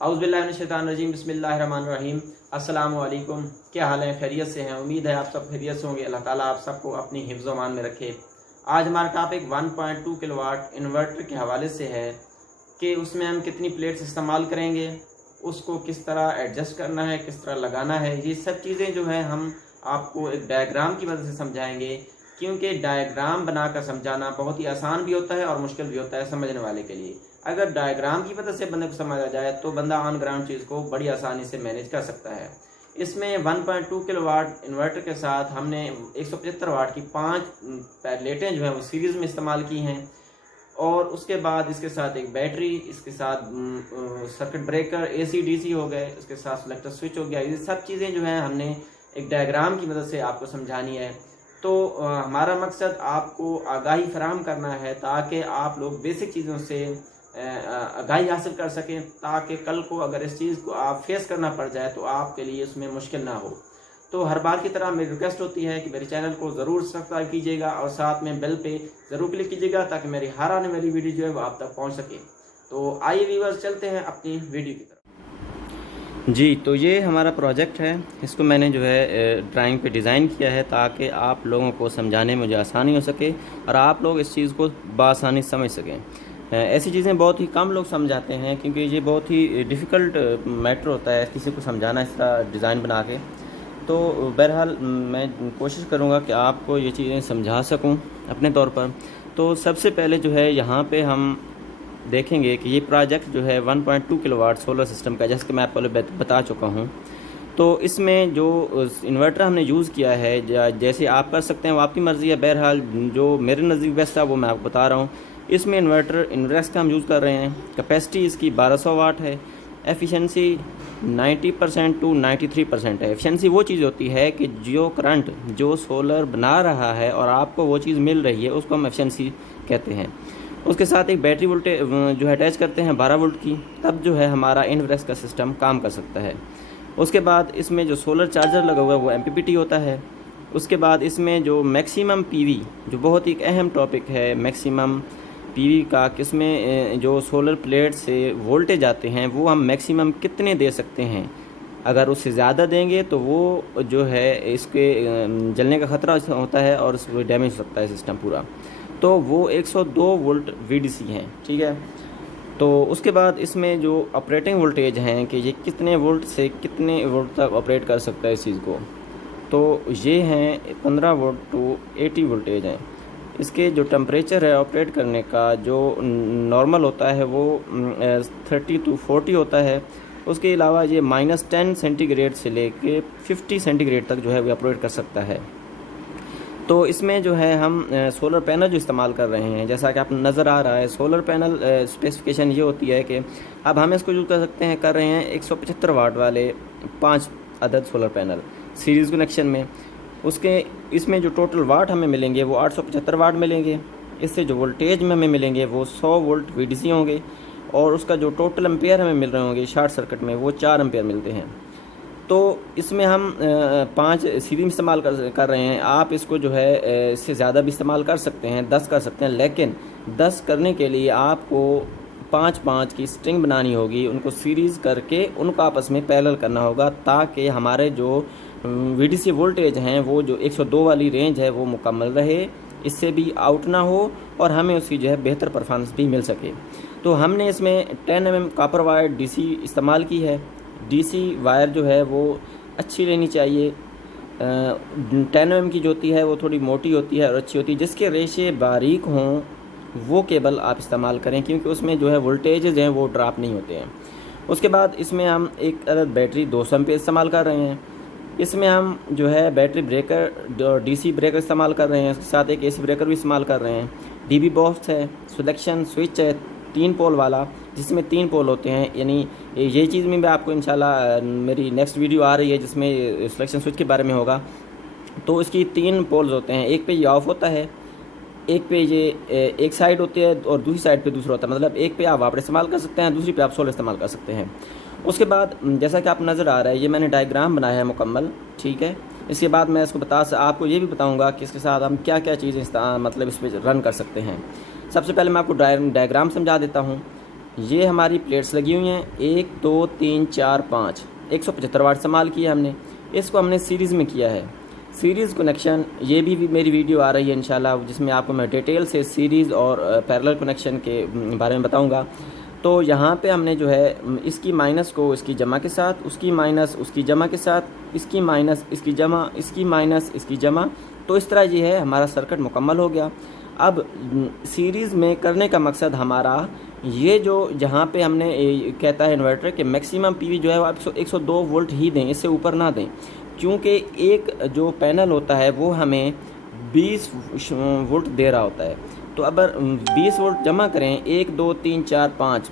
औज़ुबिल्लाहिमिनश्शैतानिर्रजीम बिस्मिल्लाहिर्रहमानिर्रहीम। अस्सलाम वालेकुम। क्या हाल है? खैरियत से हैं? उम्मीद है आप सब खैरियत से होंगे। अल्लाह ताला आप सबको अपनी हिफ्ज़ व अमान में रखे। आज हमारा टॉपिक 1.2 किलोवाट इन्वर्टर के हवाले से है कि उसमें हम कितनी प्लेट्स इस्तेमाल करेंगे, उसको किस तरह एडजस्ट करना है, किस तरह लगाना है। ये सब चीज़ें जो हैं हम आपको एक डायग्राम की मदद से समझाएंगे, क्योंकि डायग्राम बनाकर समझाना बहुत ही आसान भी होता है और मुश्किल भी होता है समझने वाले के लिए। अगर डायग्राम की मदद से बंदे को समझा जाए तो बंदा ऑन ग्राउंड चीज़ को बड़ी आसानी से मैनेज कर सकता है। इसमें 1.2 किलोवाट इन्वर्टर के साथ हमने 175 वाट की 5 प्लेटें जो हैं वो सीरीज़ में इस्तेमाल की हैं, और उसके बाद इसके साथ एक बैटरी, इसके साथ सर्किट ब्रेकर, AC DC हो गए, इसके साथ सेलेक्टर स्विच हो गया। ये सब चीज़ें जो हैं हमने एक डायग्राम की मदद से आपको समझानी है। तो हमारा मकसद आपको आगाही फराहम करना है ताकि आप लोग बेसिक चीज़ों से आगाही हासिल कर सकें, ताकि कल को अगर इस चीज़ को आप फेस करना पड़ जाए तो आपके लिए उसमें मुश्किल ना हो। तो हर बार की तरह मेरी रिक्वेस्ट होती है कि मेरे चैनल को ज़रूर सब्सक्राइब कीजिएगा और साथ में बेल पे ज़रूर क्लिक कीजिएगा ताकि मेरी हर आने वाली वीडियो जो है वो आप तक पहुंच सके। तो आइए व्यूअर्स, चलते हैं अपनी वीडियो की तरफ। जी, तो ये हमारा प्रोजेक्ट है। इसको मैंने जो है ड्राइंग पे डिज़ाइन किया है ताकि आप लोगों को समझाने में मुझे आसानी हो सके और आप लोग इस चीज़ को बआसानी समझ सकें। ऐसी चीज़ें बहुत ही कम लोग समझाते हैं, क्योंकि ये बहुत ही डिफ़िकल्ट मैटर होता है किसी को समझाना इस तरह डिज़ाइन बना के। तो बहरहाल मैं कोशिश करूँगा कि आपको ये चीज़ें समझा सकूँ अपने तौर पर। तो सबसे पहले जो है यहाँ पे हम देखेंगे कि ये प्रोजेक्ट जो है 1.2 किलोवाट सोलर सिस्टम का, जैसे कि मैं आपको बता चुका हूँ। तो इसमें जो इन्वर्टर हमने यूज़ किया है, जैसे आप कर सकते हैं वो आपकी मर्ज़ी है। बहरहाल जो मेरे नज़दीक बेस्ट था वो मैं आपको बता रहा हूँ। इसमें इन्वर्टर इन्वेक्स का हम यूज़ कर रहे हैं। कैपेसिटी इसकी 1200 वाट है। एफिशिएंसी 90% टू 93% है। एफिशिएंसी वो चीज़ होती है कि जो करंट जो सोलर बना रहा है और आपको वो चीज़ मिल रही है, उसको हम एफिशिएंसी कहते हैं। उसके साथ एक बैटरी वोल्टेज जो है अटैच करते हैं 12 वोल्ट की, तब जो है हमारा इन्वेक्स का सिस्टम काम कर सकता है। उसके बाद इसमें जो सोलर चार्जर लगा हुआ है वो MPPT होता है। उसके बाद इसमें जो मैक्सिमम PV, जो बहुत ही एक अहम टॉपिक है, मैक्सिमम PV का, किसमें जो सोलर प्लेट से वोल्टेज आते हैं वो हम मैक्सिमम कितने दे सकते हैं। अगर उससे ज़्यादा देंगे तो वो जो है इसके जलने का ख़तरा होता है और उसको डैमेज हो सकता है सिस्टम पूरा। तो वो 102 वोल्ट VDC हैं, ठीक है। तो उसके बाद इसमें जो ऑपरेटिंग वोल्टेज हैं कि ये कितने वोल्ट से कितने वोल्ट तक ऑपरेट कर सकता है इस चीज़ को, तो ये हैं 15 वोल्ट टू 80 वोल्टेज हैं। इसके जो टेम्परेचर है ऑपरेट करने का, जो नॉर्मल होता है वो 30 टू 40 होता है। उसके अलावा ये -10 सेंटीग्रेड से लेके 50 सेंटीग्रेड तक जो है वो ऑपरेट कर सकता है। तो इसमें जो है हम सोलर पैनल जो इस्तेमाल कर रहे हैं, जैसा कि आप नज़र आ रहा है, सोलर पैनल स्पेसिफिकेशन ये होती है कि अब हम इसको यूज़ कर रहे हैं 175 वाट वाले 5 अदद सोलर पैनल सीरीज़ कनेक्शन में। उसके इसमें जो टोटल वाट हमें मिलेंगे वो 875 वाट मिलेंगे। इससे जो वोल्टेज में हमें मिलेंगे वो 100 वोल्ट VDC होंगे, और उसका जो टोटल एम्पेयर हमें मिल रहे होंगे शॉर्ट सर्किट में वो 4 एम्पेयर मिलते हैं। तो इसमें हम 5 सीरीज में इस्तेमाल कर रहे हैं। आप इसको जो है इससे ज़्यादा भी इस्तेमाल कर सकते हैं, 10 कर सकते हैं, लेकिन 10 करने के लिए आपको 5-5 की स्ट्रिंग बनानी होगी, उनको सीरीज़ करके उनको आपस में पैरेलल करना होगा, ताकि हमारे जो VDC वोल्टेज हैं वो जो 102 वाली रेंज है वो मुकम्मल रहे, इससे भी आउट ना हो और हमें उसकी जो है बेहतर परफॉर्मेंस भी मिल सके। तो हमने इसमें 10 mm कॉपर वायर DC इस्तेमाल की है। DC वायर जो है वो अच्छी लेनी चाहिए। 10 mm की जो होती है वो थोड़ी मोटी होती है और अच्छी होती है। जिसके रेशे बारीक हों वो केबल आप इस्तेमाल करें, क्योंकि उसमें जो है वोल्टेजेस हैं वो ड्रॉप नहीं होते हैं। उसके बाद इसमें हम एक अदद बैटरी 200 एम्पीयर इस्तेमाल कर रहे हैं। इसमें हम जो है बैटरी ब्रेकर DC ब्रेकर इस्तेमाल कर रहे हैं, उसके साथ एक AC ब्रेकर भी इस्तेमाल कर रहे हैं। DB बॉक्स है, सिलेक्शन स्विच है 3 पोल वाला, जिसमें 3 पोल होते हैं। यानी ये चीज़ में भी आपको इंशाल्लाह मेरी नेक्स्ट वीडियो आ रही है जिसमें सिलेक्शन स्विच के बारे में होगा। तो इसकी 3 पोल्स होते हैं, एक पे ये ऑफ होता है, एक पे ये एक साइड होती है और दूसरी साइड पे दूसरा होता है। मतलब एक पे आप वाटर इस्तेमाल कर सकते हैं, दूसरी पे आप सोलर इस्तेमाल कर सकते हैं। उसके बाद जैसा कि आप नज़र आ रहा है, ये मैंने डायग्राम बनाया है मुकम्मल, ठीक है। इसके बाद मैं इसको आपको ये भी बताऊंगा कि इसके साथ हम क्या क्या चीज़ें मतलब इस पर रन कर सकते हैं। सबसे पहले मैं आपको डायग्राम समझा देता हूँ। یہ ہماری پلیٹس لگی ہوئی ہیں 1 2 3 4 5 175 واٹ استعمال کیا ہم نے. اس کو ہم نے سیریز میں کیا ہے. سیریز کنیکشن یہ بھی میری ویڈیو آ رہی ہے انشاءاللہ، جس میں آپ کو میں ڈیٹیل سے سیریز اور پیرلل کنیکشن کے بارے میں بتاؤں گا. تو یہاں پہ ہم نے جو ہے اس کی مائنس کو اس کی جمع کے ساتھ، اس کی مائنس اس کی جمع کے ساتھ، اس کی مائنس اس کی جمع، اس کی مائنس اس کی جمع، تو اس طرح یہ ہے ہمارا سرکٹ مکمل ہو گیا. اب سیریز میں کرنے کا مقصد ہمارا یہ جو جہاں پہ ہم نے کہتا ہے انورٹر کہ میکسیمم پی وی جو ہے وہ آپ 102 وولٹ ہی دیں، اس سے اوپر نہ دیں، کیونکہ ایک جو پینل ہوتا ہے وہ ہمیں 20 وولٹ دے رہا ہوتا ہے. تو اگر 20 وولٹ جمع کریں 1 2 3 4 5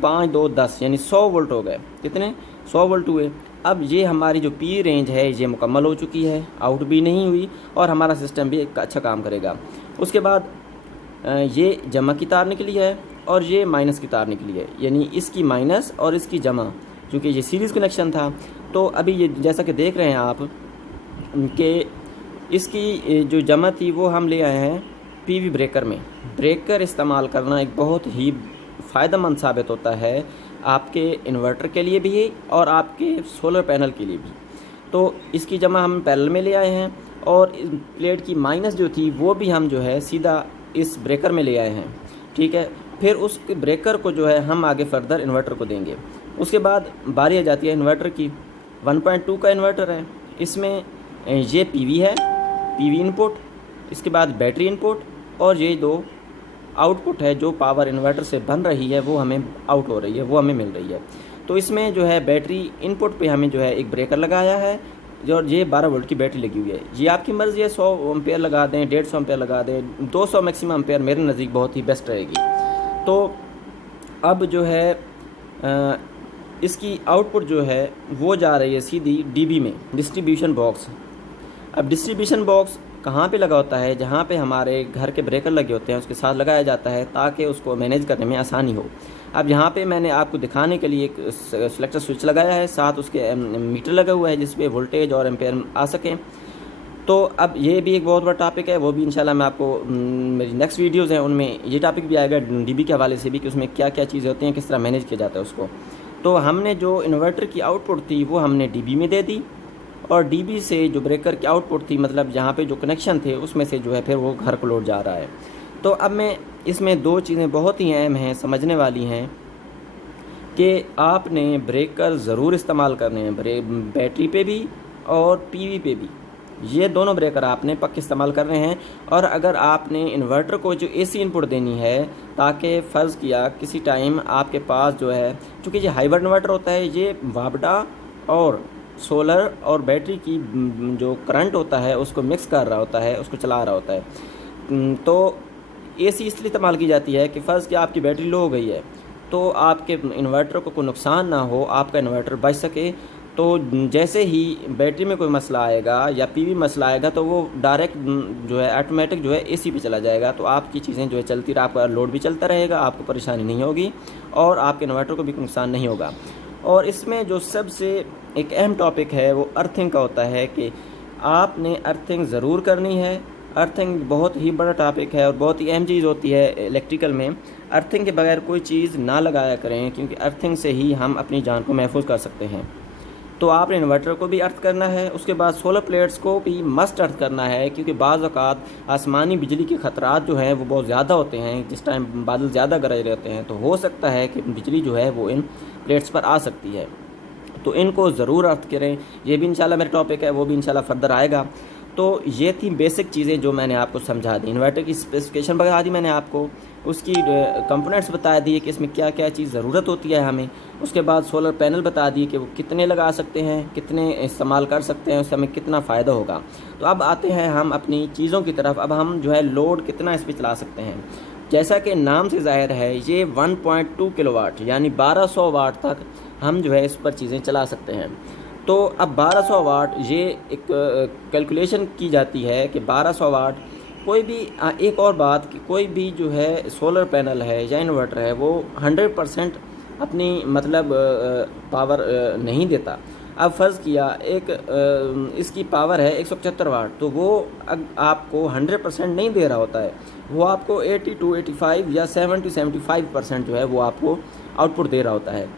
5 2 10 یعنی 100 وولٹ ہو گئے. کتنے 100 وولٹ ہوئے. اب یہ ہماری جو پی رینج ہے یہ مکمل ہو چکی ہے، آؤٹ بھی نہیں ہوئی اور ہمارا سسٹم بھی ایک اچھا کام کرے گا. اس کے بعد یہ جمع کی تار نکلی ہے اور یہ مائنس کی تار نکلی ہے، یعنی اس کی مائنس اور اس کی جمع، چونکہ یہ سیریز کنیکشن تھا. تو ابھی یہ جیسا کہ دیکھ رہے ہیں آپ کہ اس کی جو جمع تھی وہ ہم لے آئے ہیں پی وی بریکر میں. بریکر استعمال کرنا ایک بہت ہی فائدہ مند ثابت ہوتا ہے آپ کے انورٹر کے لیے بھی اور آپ کے سولر پینل کے لیے بھی. تو اس کی جمع ہم پیرل میں لے آئے ہیں اور پلیٹ کی مائنس جو تھی وہ بھی ہم جو ہے سیدھا اس بریکر میں لے آئے ہیں. ٹھیک ہے، پھر اس کے بریکر کو جو ہے ہم آگے فردر انورٹر کو دیں گے. اس کے بعد باری آ جاتی ہے انورٹر کی. 1.2 کا انورٹر ہے، اس میں یہ پی وی ہے، پی وی ان پٹ، اس کے بعد بیٹری ان پٹ اور یہ دو آؤٹ پٹ ہے جو پاور انورٹر سے بن رہی ہے وہ ہمیں آؤٹ ہو رہی ہے، وہ ہمیں مل رہی ہے. تو اس میں جو ہے بیٹری ان پٹ پہ ہمیں جو ہے ایک بریکر لگایا ہے اور یہ 12 وولٹ کی بیٹری لگی ہوئی ہے. یہ آپ کی مرضی ہے، 100 امپیئر لگا دیں، 150 امپیئر لگا دیں، 200 میکسیمم امپیئر میرے نزدیک بہت ہی بیسٹ رہے گی. تو اب جو ہے اس کی آؤٹ پٹ جو ہے وہ جا رہی ہے سیدھی ڈی بی میں، ڈسٹریبیوشن باکس. اب ڈسٹریبیوشن باکس کہاں پہ لگا ہوتا ہے؟ جہاں پہ ہمارے گھر کے بریکر لگے ہوتے ہیں اس کے ساتھ لگایا جاتا ہے تاکہ اس کو مینیج کرنے میں آسانی ہو. اب یہاں پہ میں نے آپ کو دکھانے کے لیے ایک سلیکٹر سوئچ لگایا ہے، ساتھ اس کے میٹر لگا ہوا ہے جس پہ وولٹیج اور امپیئر آ سکیں. تو اب یہ بھی ایک بہت بڑا ٹاپک ہے، وہ بھی انشاءاللہ میں آپ کو میری نیکسٹ ویڈیوز ہیں ان میں یہ ٹاپک بھی آئے گا ڈی بی کے حوالے سے بھی کہ اس میں کیا کیا چیزیں ہوتی ہیں، کس طرح مینیج کیا جاتا ہے اس کو. تو ہم نے جو انورٹر کی آؤٹ پٹ تھی وہ ہم نے ڈی بی میں دے دی اور ڈی بی سے جو بریکر کی آؤٹ پٹ تھی مطلب جہاں پہ جو کنیکشن تھے اس میں سے جو ہے پھر وہ گھر کو لوٹ جا رہا ہے. تو اب میں اس میں دو چیزیں بہت ہی اہم ہیں، سمجھنے والی ہیں کہ آپ نے بریکر ضرور استعمال کرنے ہیں، بیٹری پہ بھی اور پی وی پہ بھی. یہ دونوں بریکر آپ نے پک استعمال کر رہے ہیں. اور اگر آپ نے انورٹر کو جو اے سی ان پٹ دینی ہے تاکہ فرض کیا کسی ٹائم آپ کے پاس جو ہے، چونکہ یہ ہائیبرڈ انورٹر ہوتا ہے، یہ وابڈا اور سولر اور بیٹری کی جو کرنٹ ہوتا ہے اس کو مکس کر رہا ہوتا ہے، اس کو چلا رہا ہوتا ہے. تو اے سی اس لیے استعمال کی جاتی ہے کہ فرض کہ آپ کی بیٹری لو ہو گئی ہے تو آپ کے انورٹر کو کوئی نقصان نہ ہو، آپ کا انورٹر بچ سکے. تو جیسے ہی بیٹری میں کوئی مسئلہ آئے گا یا پی وی مسئلہ آئے گا تو وہ ڈائریکٹ جو ہے آٹومیٹک جو ہے اے سی پہ چلا جائے گا. تو آپ کی چیزیں جو ہے چلتی رہے، آپ کا لوڈ بھی چلتا رہے گا، آپ کو پریشانی نہیں ہوگی اور آپ کے انورٹر کو بھی نقصان نہیں ہوگا. اور اس میں جو سب سے ایک اہم ٹاپک ہے وہ ارتھنگ کا ہوتا ہے کہ آپ نے ارتھنگ ضرور کرنی ہے. ارتھنگ بہت ہی بڑا ٹاپک ہے اور بہت ہی اہم چیز ہوتی ہے الیکٹریکل میں. ارتھنگ کے بغیر کوئی چیز نہ لگایا کریں کیونکہ ارتھنگ سے ہی ہم اپنی جان کو محفوظ کر سکتے ہیں. تو آپ نے انورٹر کو بھی ارتھ کرنا ہے، اس کے بعد سولر پلیٹس کو بھی مسٹ ارتھ کرنا ہے کیونکہ بعض اوقات آسمانی بجلی کے خطرات جو ہیں وہ بہت زیادہ ہوتے ہیں. جس ٹائم بادل زیادہ گرج رہتے ہیں تو ہو سکتا ہے کہ بجلی جو ہے وہ ان پلیٹس پر آ سکتی ہے. تو ان کو ضرور ارتھ کریں. یہ بھی انشاءاللہ میرا ٹاپک ہے، وہ بھی انشاءاللہ فردر آئے گا. تو یہ تھی بیسک چیزیں جو میں نے آپ کو سمجھا دی. انورٹر کی اسپیسیفکیشن بتا دی میں نے آپ کو، اس کی کمپوننٹس بتا دیے کہ اس میں کیا کیا چیز ضرورت ہوتی ہے ہمیں. اس کے بعد سولر پینل بتا دیے کہ وہ کتنے لگا سکتے ہیں، کتنے استعمال کر سکتے ہیں، اس سے ہمیں کتنا فائدہ ہوگا. تو اب آتے ہیں ہم اپنی چیزوں کی طرف. اب ہم جو ہے لوڈ کتنا اس پہ چلا سکتے ہیں. جیسا کہ نام سے ظاہر ہے یہ 1.2 کلو واٹ یعنی 1200 واٹ تک ہم جو ہے اس پر چیزیں چلا سکتے ہیں. تو اب 1200 واٹ یہ ایک کیلکولیشن کی جاتی ہے کہ 1200 واٹ کوئی بھی. ایک اور بات کہ کوئی بھی جو ہے سولر پینل ہے یا انورٹر ہے وہ 100% اپنی مطلب پاور نہیں دیتا. अब फ़र्ज़ किया एक इसकी पावर है 175 वाट, तो वो आपको 100% नहीं दे रहा होता है, वो आपको 82, 85 या 70, 75% जो है वो आपको आउटपुट दे रहा होता है।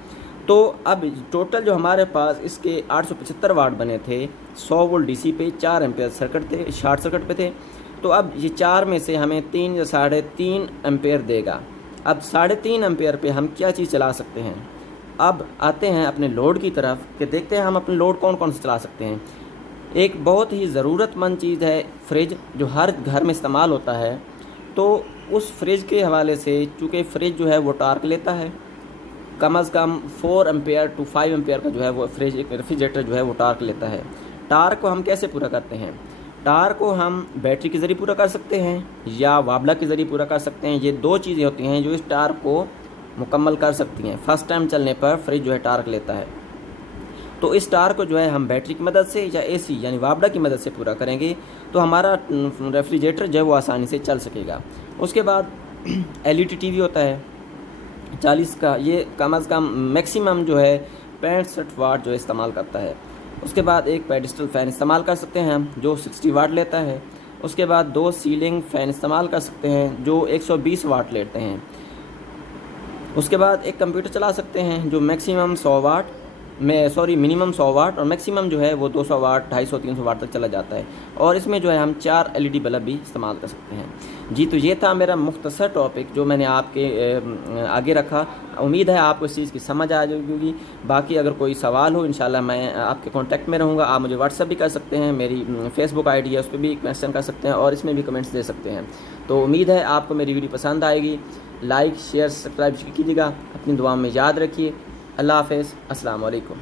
तो अब टोटल जो हमारे पास इसके 875 वाट बने थे, 100 वोल्ट DC पे 4 एम्पेयर सर्किट थे, शॉर्ट सर्किट पे थे। तो अब ये 4 में से हमें 3 या 3.5 एम्पेयर देगा। अब 3.5 एम्पेयर पे हम क्या चीज़ चला सकते हैं? अब आते हैं अपने लोड की तरफ कि देखते हैं हम अपने लोड कौन कौन से चला सकते हैं। एक बहुत ही ज़रूरतमंद चीज़ है फ्रिज, जो हर घर में इस्तेमाल होता है। तो उस फ्रिज के हवाले से, चूँकि फ्रिज जो है वो टार्क लेता है, कम अज़ कम 4 एम्पेयर टू 5 एम्पेयर का जो है वो रेफ्रिजरेटर जो है वो टार्क लेता है। टार्क को हम कैसे पूरा करते हैं? टार्क को हम बैटरी के ज़रिए पूरा कर सकते हैं या वाबला के ज़रिए पूरा कर सकते हैं। ये 2 चीज़ें होती हैं जो इस टार्क को मुकम्मल कर सकती हैं। फर्स्ट टाइम चलने पर फ्रिज जो है टार्क लेता है, तो इस टार्क को जो है हम बैटरी की मदद से या AC यानी वाबला की मदद से पूरा करेंगे, तो हमारा रेफ्रिजरेटर जो है वो आसानी से चल सकेगा। उसके बाद LED TV होता है 40 का, ये कम अज़ कम मैक्सिमम जो है 65 वाट जो है इस्तेमाल करता है। उसके बाद एक पेडिस्टल फ़ैन इस्तेमाल कर सकते हैं हम, जो 60 वाट लेता है। उसके बाद 2 सीलिंग फ़ैन इस्तेमाल कर सकते हैं जो 120 वाट लेते हैं। उसके बाद एक कंप्यूटर चला सकते हैं जो मिनिमम 100 वाट और मैक्सिमम जो है वो 200 वाट, 250, 300 वाट तक चला जाता है। और इसमें जो है हम 4 LED बल्ब भी इस्तेमाल कर सकते हैं। जी, तो ये था मेरा मुख्तसर टॉपिक जो मैंने आपके आगे रखा। उम्मीद है आपको इस चीज़ की समझ आ जाएगी। बाकी अगर कोई सवाल हो, इंशाल्लाह मैं आपके कांटेक्ट में रहूँगा। आप मुझे व्हाट्सएप भी कर सकते हैं, मेरी फेसबुक ID है, उस पर भी क्वेश्चन कर सकते हैं और इसमें भी कमेंट्स दे सकते हैं। तो उम्मीद है आपको मेरी वीडियो पसंद आएगी। लाइक, शेयर, सब्सक्राइब कीजिएगा। अपनी दुआ में याद रखिए। अल्लाह हाफ़िज़। अस्सलाम वालेकुम।